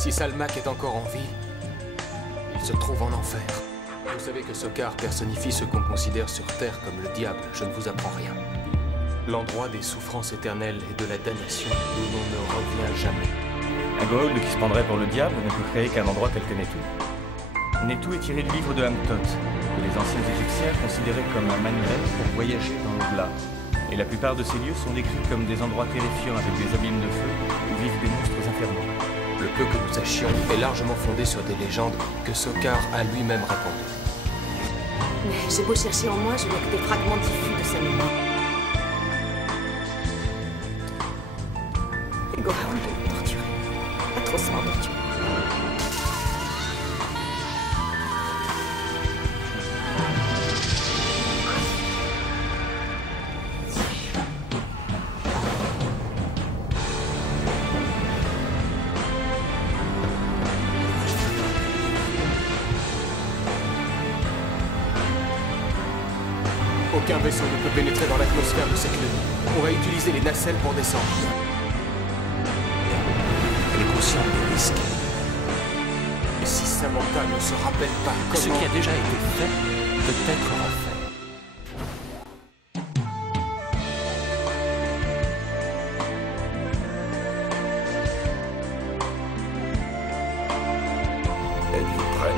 Si Salmac est encore en vie, il se trouve en enfer. Vous savez que Sokar personnifie ce qu'on considère sur Terre comme le diable, je ne vous apprends rien. L'endroit des souffrances éternelles et de la damnation où l'on ne revient jamais. Un Goa'uld qui se prendrait pour le diable ne peut créer qu'un endroit tel que Netou. Netou est tiré du livre de Hamtot, que les anciens Égyptiens considéraient comme un manuel pour voyager dans l'au-delà. Et la plupart de ces lieux sont décrits comme des endroits terrifiants avec des abîmes de feu où vivent des monstres infernaux. Le peu que nous sachions est largement fondé sur des légendes que Sokar a lui-même racontées. Mais j'ai beau chercher en moi, je n'ai que des fragments diffus de sa mémoire. Les Goa'uld l'ont torturé. Atrocement torturé. Aucun vaisseau ne peut pénétrer dans l'atmosphère de cette lune. On va utiliser les nacelles pour descendre. Elle est consciente des risques. Et si Samantha ne se rappelle pas comment... Ce qui a déjà été fait peut être refait. Êtes-vous prêt?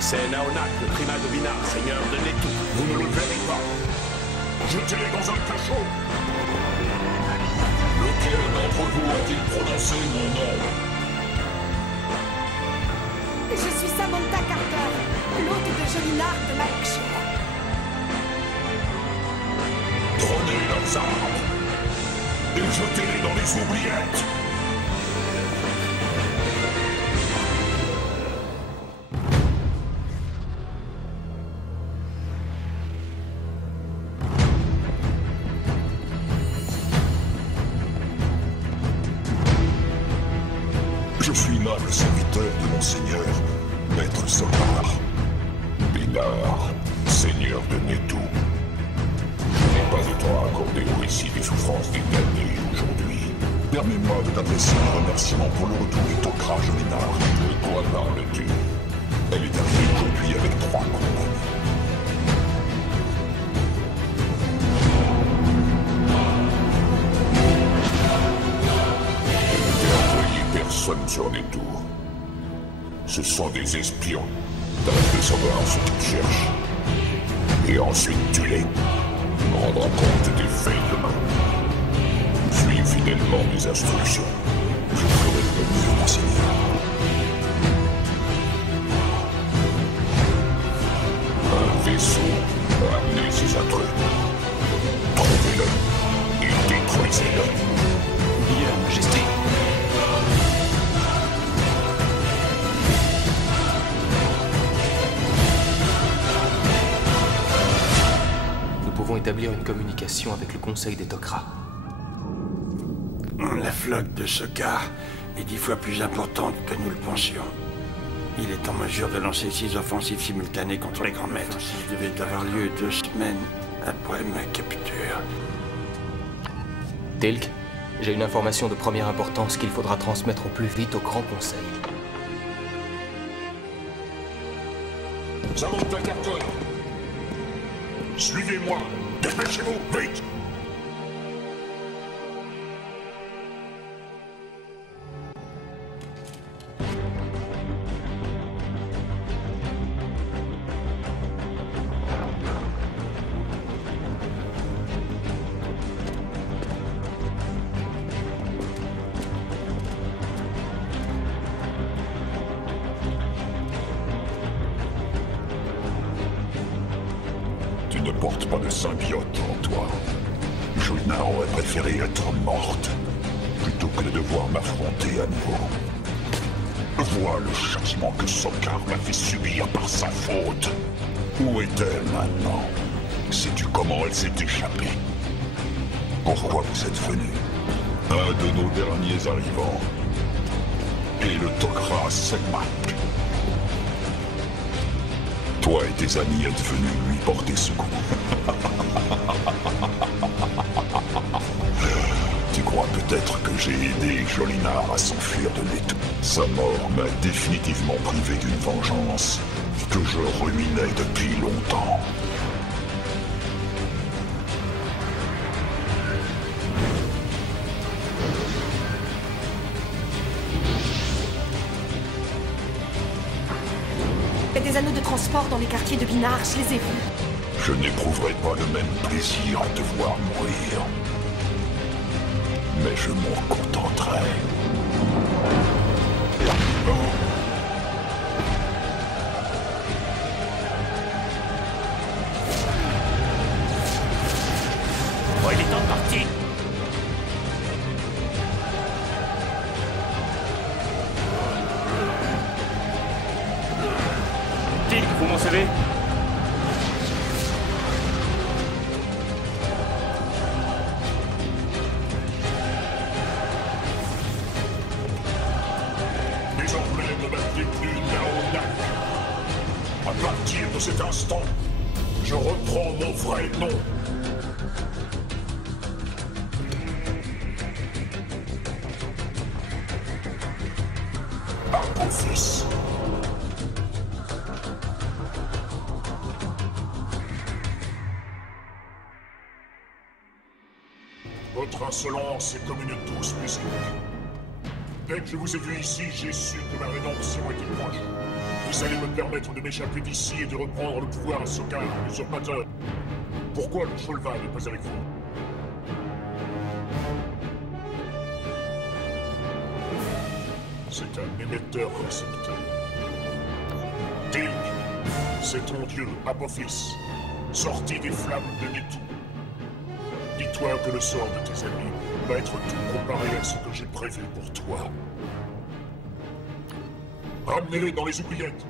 C'est Naonak, le primat de Vinar, seigneur de Netou. Vous ne le verrez pas. Jetez-les dans un cachot. Lequel d'entre vous a-t-il prononcé mon nom? Je suis Samantha Carter, l'hôte de Jolinar de Malkshore. Prenez leurs armes et jetez-les dans les oubliettes. Je suis là le serviteur de mon seigneur, Maître Sokar. Binar, seigneur de Netou. Je n'ai pas de temps à accorder au récit des souffrances des damnés aujourd'hui. Permets-moi de t'adresser un remerciement pour le retour du Tok'ra Jolinar. De quoi parles-tu? Elle est arrivée aujourd'hui avec 3 condamnés. Personne sur les tours. Ce sont des espions. Tâche de savoir ce qu'ils cherchent. Et ensuite tue-les. On rendra compte des faits demain. Suis fidèlement mes instructions. Je ferai de mon mieux, mon seigneur. Un vaisseau a amené ces intrus. Trouvez-le et détruisez-le. Bien, Majesté. Nous pouvons établir une communication avec le Conseil des Tok'ra. La flotte de Sokar est 10 fois plus importante que nous le pensions. Il est en mesure de lancer 6 offensives simultanées contre les grands maîtres. Ceci devait avoir lieu 2 semaines après ma capture. Teal'c, j'ai une information de première importance qu'il faudra transmettre au plus vite au Grand Conseil. Samantha Carter. Suivez-moi. Dépêchez-vous, vite. porte pas de symbiote en toi. Jolinar aurait préféré être morte, plutôt que de devoir m'affronter à nouveau. Vois le châtiment que Sokar m'a fait subir par sa faute. Où est-elle maintenant? Sais-tu comment elle s'est échappée? Pourquoi vous êtes venu? Un de nos derniers arrivants. Et le Tok'ra Selmak. Toi et tes amis êtes venus lui porter secours. Tu crois peut-être que j'ai aidé Jolinar à s'enfuir de Netou. Sa mort m'a définitivement privé d'une vengeance que je ruminais depuis longtemps. Il y a des anneaux de transport dans les quartiers de Binar, je les ai vus. Je n'éprouverai pas le même plaisir à te voir mourir. Mais je m'en contenterai. Bon, il est temps de partir. Tilk, vous mon CV? Désormais, ne m'appelez plus Naonak. À partir de cet instant, je reprends mon vrai nom. Apophis. Votre insolence est comme une douce musique. Dès que je vous ai vu ici, j'ai su que ma rédemption était proche. Vous allez me permettre de m'échapper d'ici et de reprendre le pouvoir à Sokar, l'usurpateur. Pourquoi le Sholva n'est pas avec vous? C'est un émetteur-récepteur. Tilk, c'est ton dieu, Apophis, sorti des flammes de Netou. Dis-toi que le sort de tes amis va être tout comparé à ce que j'ai prévu pour toi. Ramenez-les dans les oubliettes.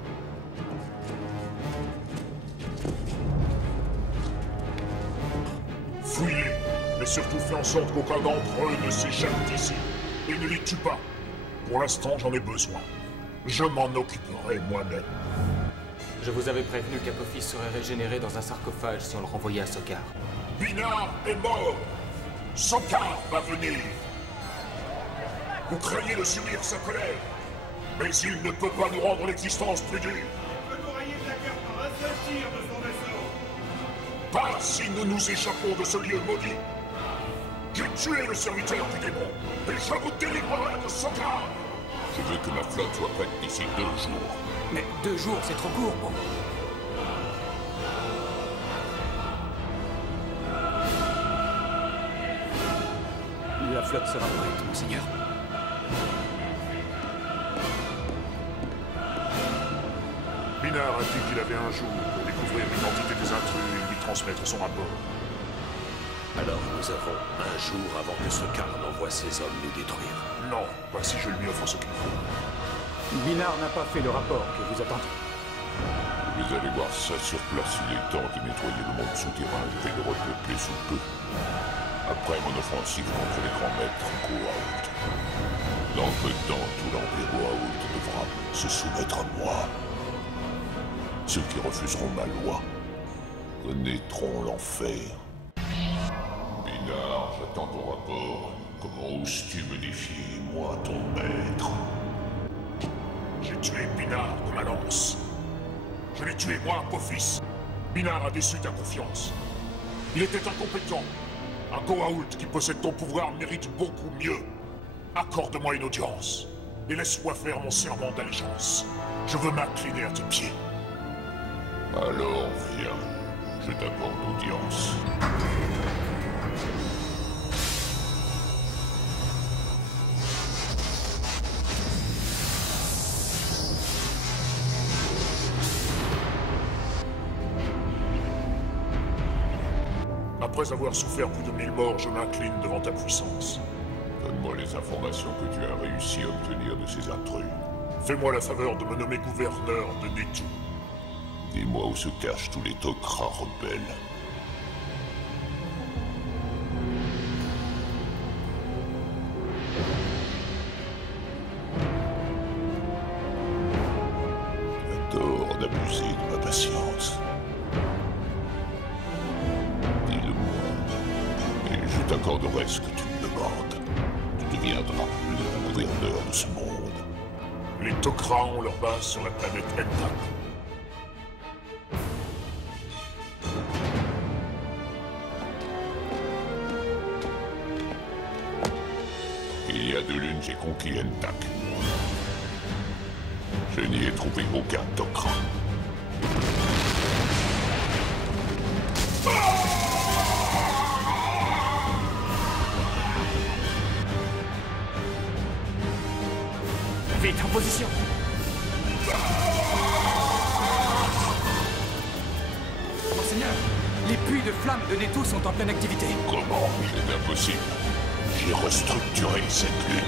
Fouillez, mais surtout fais en sorte qu'aucun d'entre eux ne s'échappe d'ici. Et ne les tue pas. Pour l'instant, j'en ai besoin. Je m'en occuperai moi-même. Je vous avais prévenu qu'Apophis serait régénéré dans un sarcophage si on le renvoyait à Sokar. Binar est mort. Sokar va venir. Vous craignez de subir sa colère. Mais il ne peut pas nous rendre l'existence plus dure. Il peut nous rayer de la carte par un seul tir de son vaisseau. Pas si nous nous échappons de ce lieu maudit. J'ai tué le serviteur du démon. Et je vous délivrerai de Sokar. Je veux que ma flotte soit prête d'ici 2 jours. Mais 2 jours, c'est trop court pour... La flotte sera prête, monseigneur. Binar a dit qu'il avait un jour pour découvrir l'identité des intrus et lui transmettre son rapport. Alors nous avons un jour avant que Sokar n'envoie ses hommes nous détruire. Non, pas si je lui offre ce qu'il faut. Binar n'a pas fait le rapport que vous attendez. Vous allez voir ça sur place, il est temps de nettoyer le monde souterrain et de le repeupler sous peu. Après mon offensive contre les grands maîtres Goa'uld. Dans peu de temps, tout l'Empire Goa'uld devra se soumettre à moi. Ceux qui refuseront ma loi connaîtront l'enfer. Binar, j'attends ton rapport. Comment oses-tu me défier, moi, ton maître? J'ai tué Binar de ma lance. Je l'ai tué, moi, Apophis. Binar a déçu ta confiance. Il était incompétent. Un Goa'uld qui possède ton pouvoir mérite beaucoup mieux. Accorde-moi une audience. Et laisse-moi faire mon serment d'allégeance. Je veux m'incliner à tes pieds. Alors, viens. Je t'accorde audience. Après avoir souffert plus de 1000 morts, je m'incline devant ta puissance. Donne-moi les informations que tu as réussi à obtenir de ces intrus. Fais-moi la faveur de me nommer gouverneur de Netou. Dis-moi où se cachent tous les Tok'ra rebelles. Tu as tort d'abuser de ma patience. Dis-le-moi, et je t'accorderai ce que tu me demandes. Tu deviendras le gouverneur de ce monde. Les Tok'ra ont leur base sur la planète Entak. Il y a 2 lunes, j'ai conquis Entak. Je n'y ai trouvé aucun Tok'ra. Vite, en position! Monseigneur, les puits de flammes de Netou sont en pleine activité. Comment? Il est impossible. J'ai restructuré cette lune.